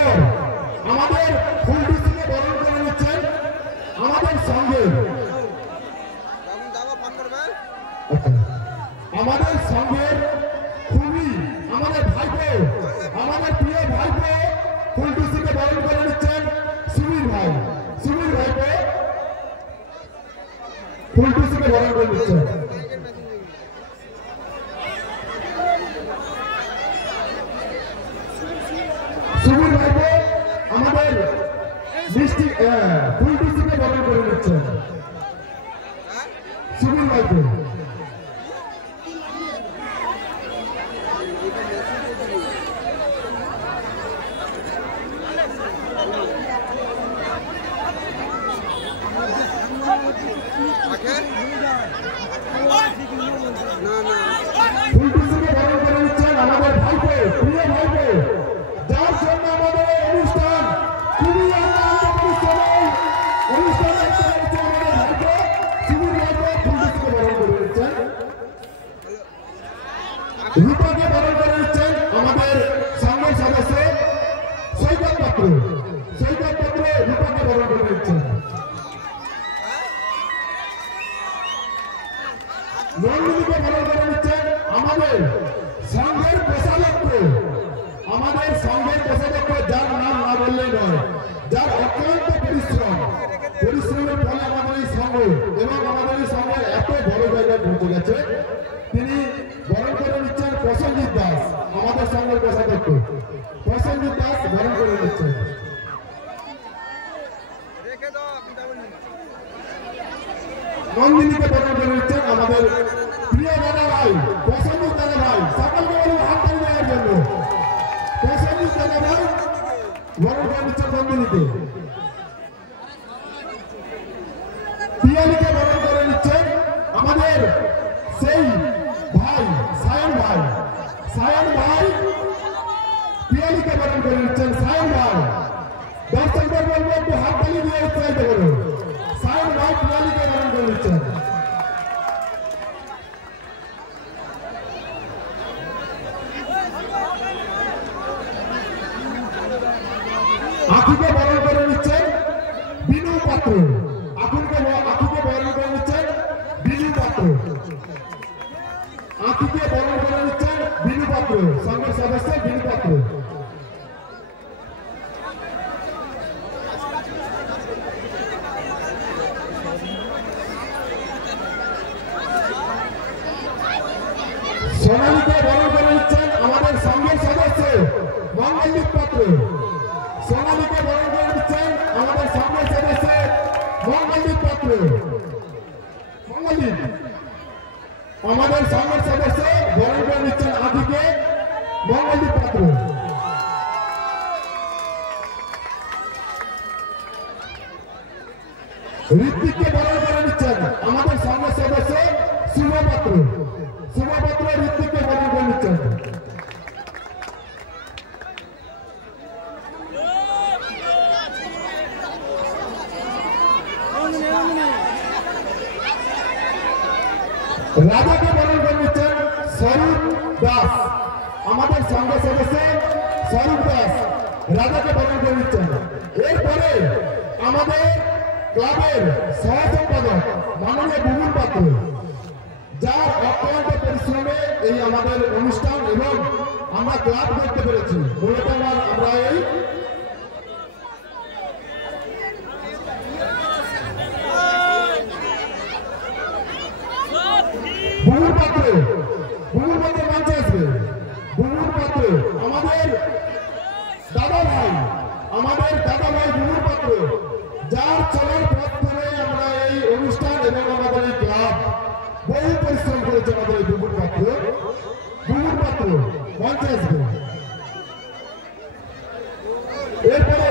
এরপর আমাদের ফুলটুসিকে বরণ করে নিচ্ছেন আমাদের সঙ্গে আমাদের সঙ্গের খুবই আমাদের ভাইপো আমাদের প্রিয় ভাইপো ফুলটুসিকে বরণ করে নিচ্ছেন সুবীর ভাইপো ফুলটুসিকে বরণ করে নিচ্ছেন সুবীর ভাইপো আমাদের মিষ্টি ফুলটুসিকে বরণ করে নিচ্ছেন সুবীর ভাইপো ফুলটুসিকে বরণ করে নিচ্ছেন আমাদের ভাইপো প্রিয় ভাইপো যার জন্য আমাদের অনুষ্ঠান খুবই অনুষ্ঠান আমাদের ভাইপো সুবীর ভাইপো ফুলটুসিকে বরণ করে নিচ্ছেন রূপাকে বরণ করে নিচ্ছেন আমাদের সংঘের সদস্য সৈকত পাত্র রূপাকে বরণ করে নিচ্ছেন নন্দিনীকে বরণ করে নিচ্ছেন আমাদের সংঘের কোষাধ্যক্ষ যার নাম না বললেই নয় যার অক্লান্ত পরিশ্রমের ফলে আমাদের এই সংঘ এবং আমাদের এই সংঘের এত বড় জায়গায় পৌঁছে গেছে তিনি বরণ করে নিচ্ছেন প্রসেনজিৎ দাস আমাদের সংঘের কোষাধ্যক্ষ প্রসেনজিৎ দাস বরণ করে নিচ্ছেন নন্দিনীকে বরণ করে নিচ্ছেন আমাদের প্রিয় দাদা ভাই প্রসেনজিৎ দাদা ভাই সকলকে বলবো হাততালি দেওয়ার জন্য প্রসেনজিৎ দাদা ভাই বরণ করে নিচ্ছেন নন্দিনীকে পিয়ালিকে বরণ করে নিচ্ছেন আমাদের সেই ভাই সায়ন ভাই পিয়ালিকে বরণ করে নিচ্ছেন সায়ন ভাই দর্শকদের বলবো একটু হাততালি দিয়ে উৎসাহিত করুন সায়ন ভাই পিয়ালিকে বরণ করে নিচ্ছেন আখিকে বরণ করে নিচ্ছেন বিনু পাত্র আখিকে বরণ করে নিচ্ছেন বিনু পাত্র সংঘের সদস্য বিনু পাত্র সোনালীকে বরণ করে নিচ্ছেন আমাদের সংঘের সদস্য মঙ্গলদীপ পাত্র সোনালীকে বরণ করে নিচ্ছেন আমাদের সংঘের সদস্য মঙ্গলদীপ পাত্র আমাদের সংঘের সদস্য বরণ করে নিচ্ছেন আদিকে মঙ্গলদীপ পাত্র ঋত্বিককে বরণ করে নিচ্ছেন আমাদের সংঘের সদস্য শুভ পাত্র ঋত্বিককে বরণ করে নিচ্ছেন রাজাকে বরণ করে নিচ্ছেন স্বরূপ দাস আমাদের সংঘের সদস্য স্বরূপ দাস রাজাকে বরণ করে নিচ্ছেন এরপরে আমাদের ক্লাবের সহ সম্পাদক মাননীয় বুবুল পাত্র যার অক্লান্ত পরিশ্রমে এই আমাদের অনুষ্ঠান এবং আমরা ক্লাব করতে পেরেছি মূলত আমরা এই বুবুল পাত্র মঞ্চে আসবে বুবুল পাত্র আমাদের দাদা ভাই বুবুল পাত্র যার চলার পথ ধরে আমরা এই অনুষ্ঠান এবং আমাদের এই ক্লাব বহু পরিশ্রম করেছে আমাদের এই বুবুল পাত্র মঞ্চে আসবে এরপরে